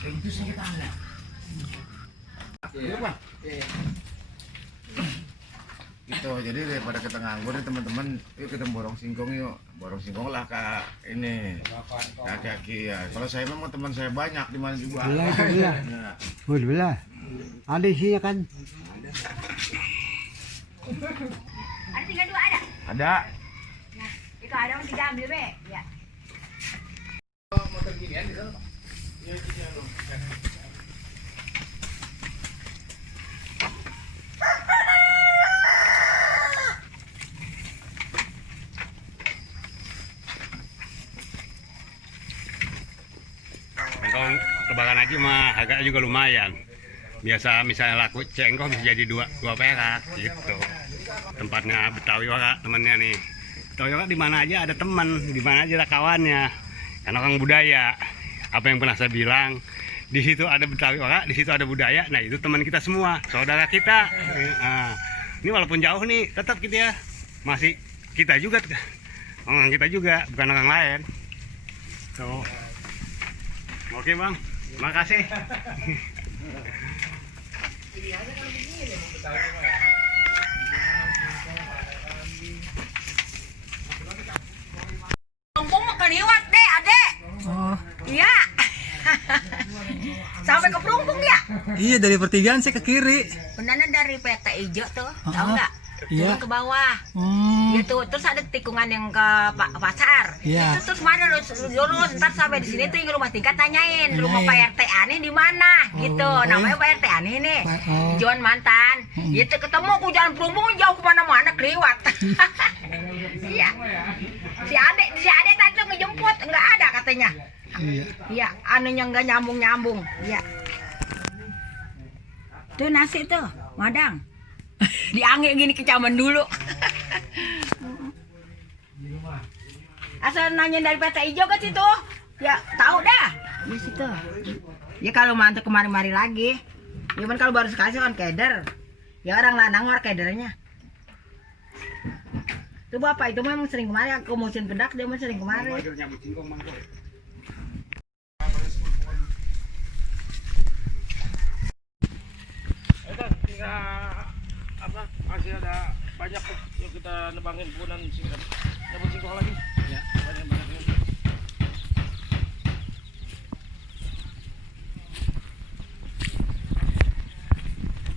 Itu saya tanda. Iya, Bang. Gitu, jadi daripada kita nganggur nih teman-teman, yuk kita borong singkong yuk. Borong singkong lah Kak ini. Kaki-kaki ya. Kalau saya memang teman saya banyak di mana juga. Belah. Belah. Ada isinya kan? Ada 32 ada? Ada. Nah, itu ada yang 3 ambil be. Ya. Motor ginian di sana, Pak. Iya, ginian. Kalau lebaran aja mah agak juga lumayan. Biasa misalnya laku cengkok bisa jadi dua perak gitu. Tempatnya Betawi Waka temennya nih. Betawi Waka di mana aja ada teman, di mana aja ada kawannya. Karena orang budaya. Apa yang pernah saya bilang, di situ ada Betawi Waka, di situ ada budaya. Nah itu teman kita semua, saudara kita. Nah, ini walaupun jauh nih, tetap kita ya masih kita juga, orang kita juga, bukan orang lain. Tuh. Oke bang, makasih. Kampung makan liwat deh, adek. Oh, Iya. Sampai ke Pelumpung ya? iya dari pertigaan saya ke kiri. Benernya dari PT Ijo tuh, tahu nggak? Iya. Turun ke bawah. Gitu, terus ada tikungan yang ke pasar. Iya. Itu terus mana lurus, ntar sampai di sini tuh yang rumah tingkat tanyain rumah Pak RT Ani di mana, gitu. Namanya Pak RT Ani nih, Juan Mantan. Gitu ketemu aku jalan Pelumpung jauh kemana-mana keliwat. Iya. Si Ade tadi tuh ngejemput, nggak ada katanya. Iya. Iya, anunya nggak nyambung. Iya. Tuh nasi tuh, madang. Diangge gini kecaman dulu. Asal nanya dari PT Ijo ke situ. Ya, tahu dah. Di situ. Ya kalau mantep kemari-mari lagi. Ya kan kalau baru sekali kan keder. Ya orang lanang war kedernya. Itu bapak itu memang sering kemari, aku musim pendak dia memang sering kemari. Apa masih ada banyak tuh yang kita nebangin punan singkong lagi ya banyak.